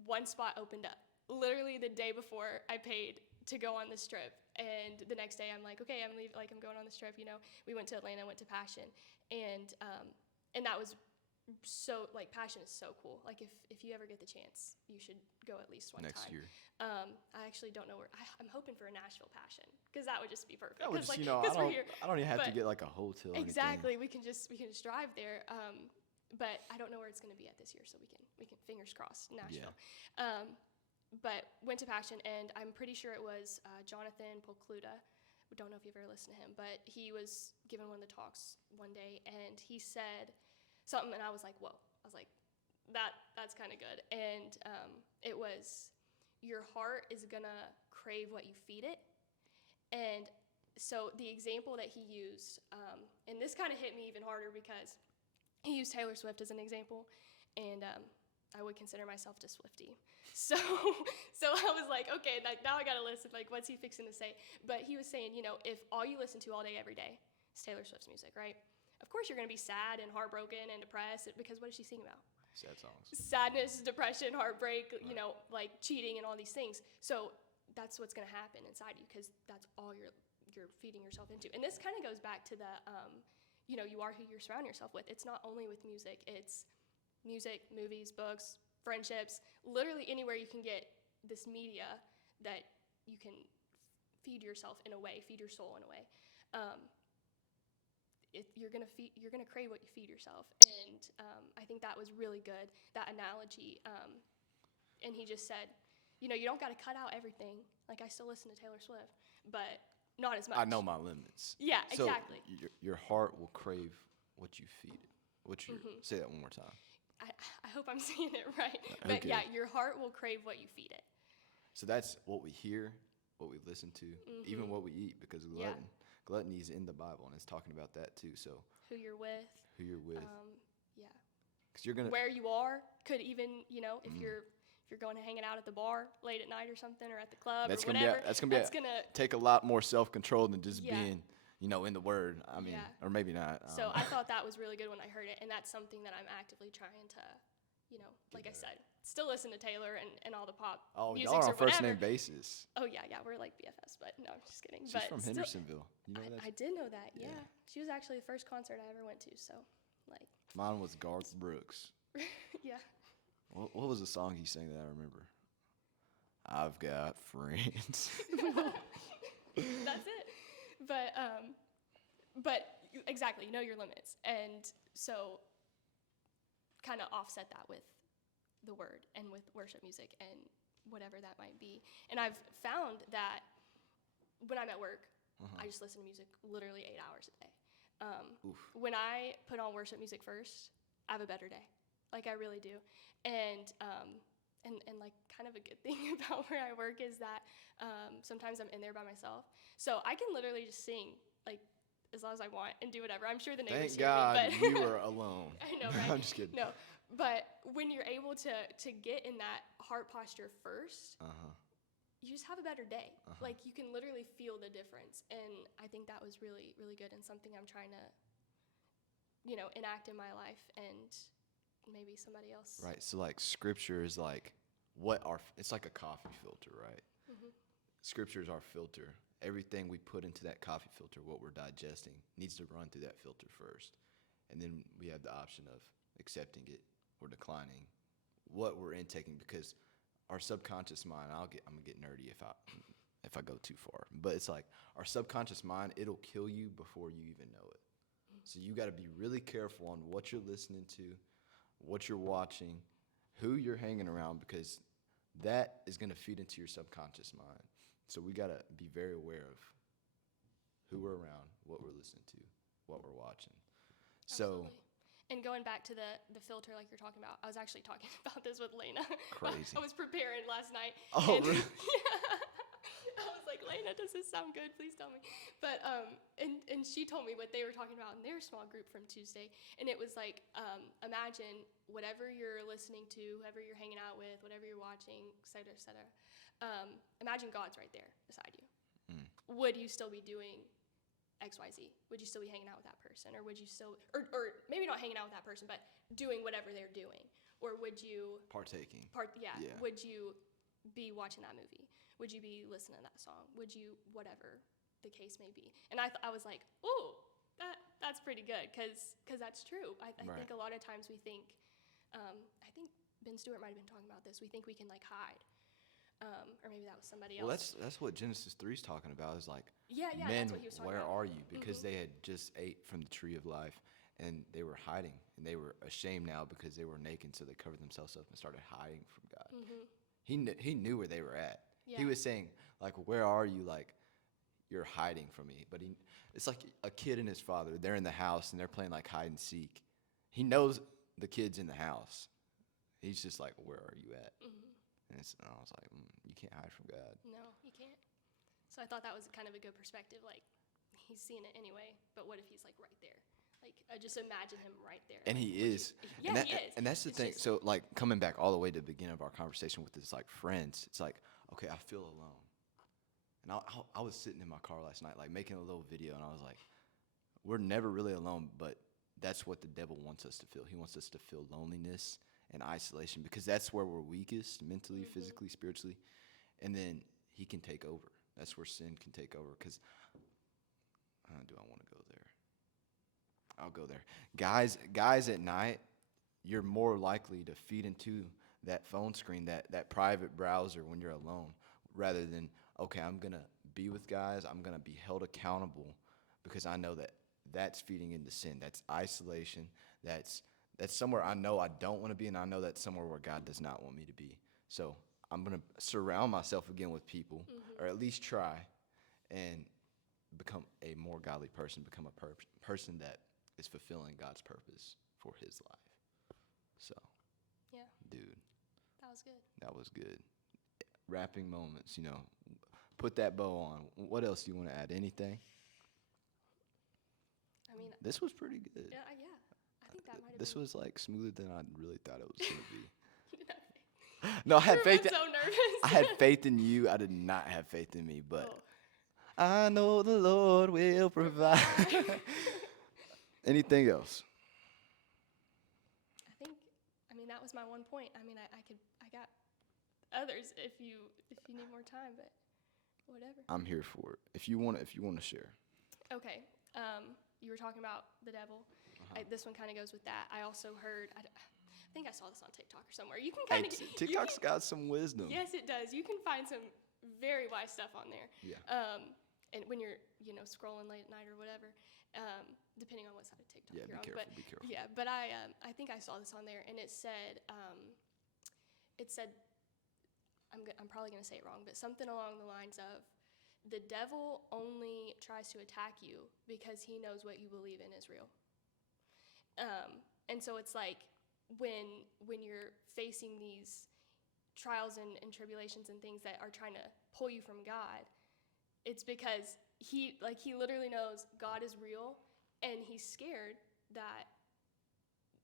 one spot opened up literally the day before I paid to go on this trip. And the next day I'm like, okay, I'm leaving, like, I'm going on this trip, We went to Atlanta, went to Passion, and that was so, like, Passion is so cool. Like, if you ever get the chance, you should go at least one next time. year. I actually don't know where. I'm hoping for a Nashville Passion, because that would just be perfect. That would just, like, we're here. I don't even have to get like a hotel. Exactly. We can just drive there. But I don't know where it's going to be at this year, so we can fingers crossed, Nashville. Yeah. But went to Passion, and I'm pretty sure it was Jonathan Polkluda don't know if you've ever listened to him, but he was giving one of the talks one day, and he said something, and I was like, whoa. I was like, that's kind of good. And it was, your heart is going to crave what you feed it. And so the example that he used, and this kind of hit me even harder because he used Taylor Swift as an example, and I would consider myself a Swiftie. So I was like, okay, like, now I got to listen, like, what's he fixing to say? But he was saying, if all you listen to all day, every day is Taylor Swift's music, right? Of course you're going to be sad and heartbroken and depressed, because what does she sing about? Sad songs. Sadness, depression, heartbreak, right. Like cheating and all these things. So that's what's going to happen inside you, because that's all you're feeding yourself into. And this kind of goes back to the, you are who you surround yourself with. It's not only with music. It's music, movies, books, friendships, literally anywhere you can get this media that you can feed yourself in a way, feed your soul in a way. You're gonna crave what you feed yourself, and I think that was really good, that analogy. And he just said, you don't got to cut out everything. Like, I still listen to Taylor Swift, but not as much. I know my limits. Yeah, exactly. So your heart will crave what you feed it. Say that one more time. I hope I'm saying it right. But yeah, your heart will crave what you feed it. So that's what we hear, what we listen to, even what we eat, because gluttony is in the Bible, and it's talking about that too. So who you're with. Yeah. Because you're gonna, where you are could even, if you're going and hanging out at the bar late at night or something, or at the club, that's or gonna whatever. That's gonna take a lot more self-control than just being, in the Word. I mean, or maybe not. So I thought that was really good when I heard it, and that's something that I'm actively trying to, like I said, still listen to Taylor and all the pop music. Y'all are on first name basis. Oh yeah, we're like BFFs, but no, I'm just kidding. She's from Hendersonville. You know that? I did know that. Yeah, she was actually the first concert I ever went to. So, like. Mine was Garth Brooks. Yeah. What was the song he sang that I remember? I've got friends. That's it. But exactly, know your limits, and so kind of offset that with the Word and with worship music and whatever that might be. And I've found that when I'm at work, I just listen to music literally 8 hours a day. When I put on worship music first, I have a better day. Like, I really do. And like, kind of a good thing about where I work is that sometimes I'm in there by myself. So I can literally just sing, like, as long as I want, and do whatever. I'm sure the neighbors hear me. Thank God you were alone. I know, right? I'm just kidding. No, but when you're able to get in that heart posture first, you just have a better day. Like, you can literally feel the difference. And I think that was really, really good, and something I'm trying to, enact in my life, and maybe somebody else. Right. So, like, Scripture is like it's like a coffee filter, right? Scripture is our filter. Everything we put into that coffee filter, what we're digesting, needs to run through that filter first. And then we have the option of accepting it or declining what we're intaking, because our subconscious mind, I'm gonna get nerdy if I go too far, but it's like our subconscious mind, it'll kill you before you even know it. So you got to be really careful on what you're listening to, what you're watching, who you're hanging around, because that is going to feed into your subconscious mind. So we got to be very aware of who we're around, what we're listening to, what we're watching. Absolutely. And going back to the filter like you're talking about, I was actually talking about this with Lena. Crazy. I was preparing last night. Oh, really? Yeah. I was like, Lena, does this sound good? Please tell me. But and she told me what they were talking about in their small group from Tuesday. And it was like, imagine whatever you're listening to, whoever you're hanging out with, whatever you're watching, et cetera, et cetera. Imagine God's right there beside you. Would you still be doing XYZ? Would you still be hanging out with that person? Or would you still, or maybe not hanging out with that person, but doing whatever they're doing? Or would you... Partaking. Yeah. Would you be watching that movie? Would you be listening to that song? Would you, whatever the case may be? And I was like, ooh, that's pretty good, because that's true. I think a lot of times we think, I think Ben Stewart might have been talking about this, we think we can, like, hide. Or maybe that was somebody else. Well, that's what Genesis 3 is talking about. Is like, that's men, what he was talking where about. are you? Because they had just ate from the tree of life, and they were hiding, and they were ashamed now because they were naked, so they covered themselves up and started hiding from God. He knew where they were at. Yeah. He was saying, like, where are you? Like, you're hiding from me. But it's like a kid and his father. They're in the house and they're playing like hide and seek. He knows the kid's in the house. He's just like, where are you at? And I was like, you can't hide from God. No, you can't. So I thought that was kind of a good perspective. Like, he's seeing it anyway, but what if he's like right there? Like, I just imagine him right there. And like, he is. Yeah, he is. And that's the thing. So, like, coming back all the way to the beginning of our conversation with this, like, friends, it's like, okay, I feel alone. And I was sitting in my car last night, like, making a little video, and I was like, we're never really alone, but that's what the devil wants us to feel. He wants us to feel loneliness and isolation because that's where we're weakest mentally, physically, spiritually. And then he can take over. That's where sin can take over because do I want to go there? I'll go there. Guys at night, you're more likely to feed into that phone screen, that private browser when you're alone, rather than, okay, I'm going to be with guys, I'm going to be held accountable because I know that's feeding into sin. That's isolation. That's somewhere I know I don't want to be, and I know that's somewhere where God does not want me to be. So I'm going to surround myself again with people, or at least try, and become a more godly person, become a person that is fulfilling God's purpose for his life. So, yeah, dude, that was good. That was good. Wrapping moments, put that bow on. What else do you want to add? Anything? I mean, this was pretty good. Yeah, I think that might have This been. was like smoother than I really thought it was going to be. No, No, I had faith. So nervous. I had faith in you. I did not have faith in me, but Oh. I know the Lord will provide. Anything else? I mean, that was my one point. I mean, I got others if you need more time, but whatever. I'm here for it. If you want to share. Okay. You were talking about the devil. This one kind of goes with that. I also heard. I think I saw this on TikTok or somewhere. You can kind of TikTok's got some wisdom. Yes, it does. You can find some very wise stuff on there. Yeah. And when you're scrolling late at night or whatever, depending on what side of TikTok you're on. Be careful. Yeah, but I think I saw this on there, and it said I'm probably gonna say it wrong, but something along the lines of, the devil only tries to attack you because he knows what you believe in is real. And so it's like when you're facing these trials and tribulations and things that are trying to pull you from God, it's because he literally knows God is real, and he's scared that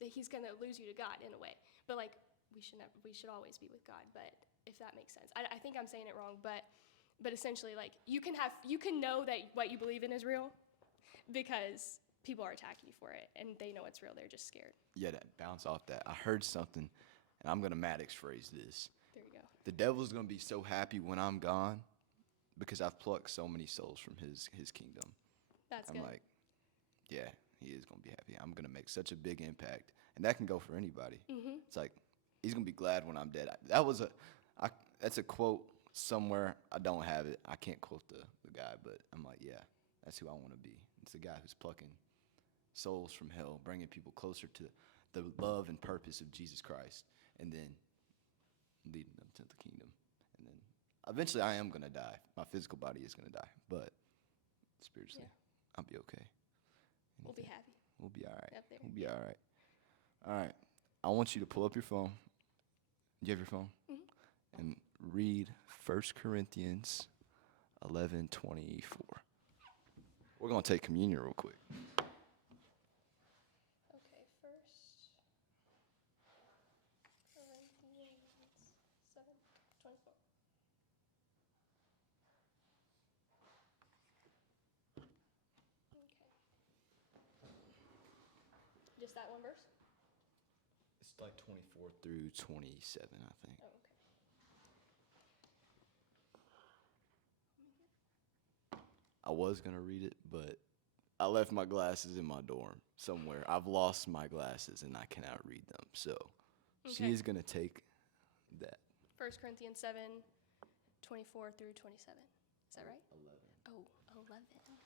he's gonna lose you to God in a way. But like we should always be with God. But if that makes sense, I think I'm saying it wrong, but essentially, like, you can know that what you believe in is real because people are attacking you for it, and they know it's real. They're just scared. Yeah, to bounce off that, I heard something, and I'm gonna Maddox phrase this. There you go. The devil's gonna be so happy when I'm gone because I've plucked so many souls from his kingdom. That's good. I'm like, yeah, he is gonna be happy. I'm gonna make such a big impact, and that can go for anybody. Mm-hmm. It's like he's gonna be glad when I'm dead. That's a quote somewhere. I don't have it. I can't quote the guy, but I'm like, yeah, that's who I want to be. It's the guy who's plucking souls from hell, bringing people closer to the love and purpose of Jesus Christ, and then leading them to the kingdom. And then eventually I am going to die. My physical body is going to die, but spiritually, I'll be okay. We'll be happy. We'll be all right. Up there. We'll be all right. All right. I want you to pull up your phone. Do you have your phone? Mm-hmm. And read 1 Corinthians 11:24. We're going to take communion real quick. Okay, 1 Corinthians 7:24. Okay. Just that one verse? It's like 24 through 27, I think. Oh, okay. I was going to read it, but I left my glasses in my dorm somewhere. I've lost my glasses, and I cannot read them. So she is going to take that. 1 Corinthians 7:24 through 27. Is that right? 11. Oh, 11.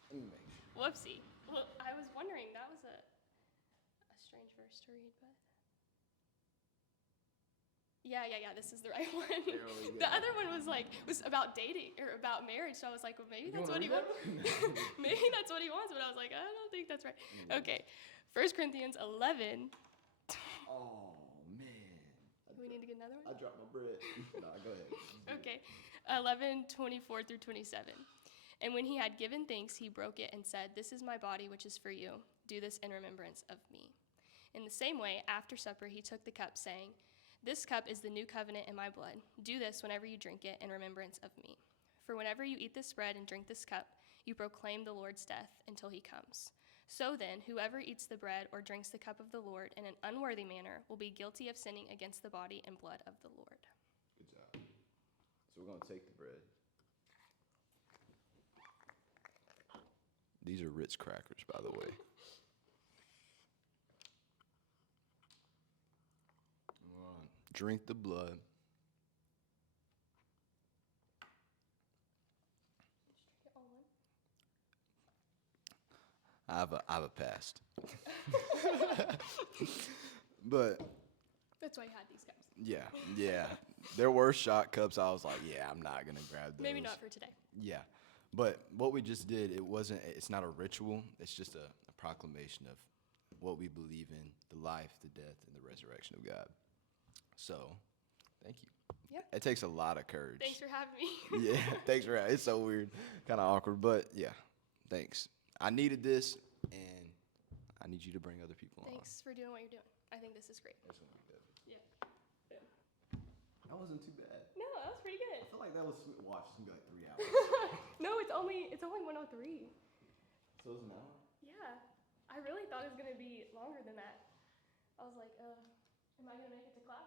Let me make sure. Whoopsie. Well, I was wondering, that was a strange verse to read, but... Yeah. This is the right one. There we The go. other one was about dating or about marriage. So I was like, well, maybe that's what he wanna wants. read Maybe that's what he wants. But I was like, I don't think that's right. Okay. 1 Corinthians 11. Oh, man. We need to get another one? I dropped my bread. No, go ahead. Okay. 11:24 through 27. And when he had given thanks, he broke it and said, "This is my body, which is for you. Do this in remembrance of me." In the same way, after supper, he took the cup, saying, "This cup is the new covenant in my blood. Do this whenever you drink it in remembrance of me. For whenever you eat this bread and drink this cup, you proclaim the Lord's death until he comes. So then, whoever eats the bread or drinks the cup of the Lord in an unworthy manner will be guilty of sinning against the body and blood of the Lord." Good job. So we're going to take the bread. These are Ritz crackers, by the way. Drink the blood. I have a past. But That's why I had these cups. yeah. There were shot cups. I was like, yeah, I'm not gonna grab those. Maybe not for today. Yeah. But what we just did, it's not a ritual. It's just a proclamation of what we believe in, the life, the death, and the resurrection of God. So, thank you. Yeah. It takes a lot of courage. Thanks for having me. Yeah, thanks for having. It's so weird, kind of awkward, but yeah, thanks. I needed this, and I need you to bring other people on. Thanks for doing what you're doing. I think this is great. That's gonna be good. Yeah. That wasn't too bad. No, that was pretty good. I feel like that was sweet. Watch, it's gonna be like 3 hours. No, it's only 103. So it's an hour? Yeah. I really thought it was gonna be longer than that. I was like, am I gonna make it to class?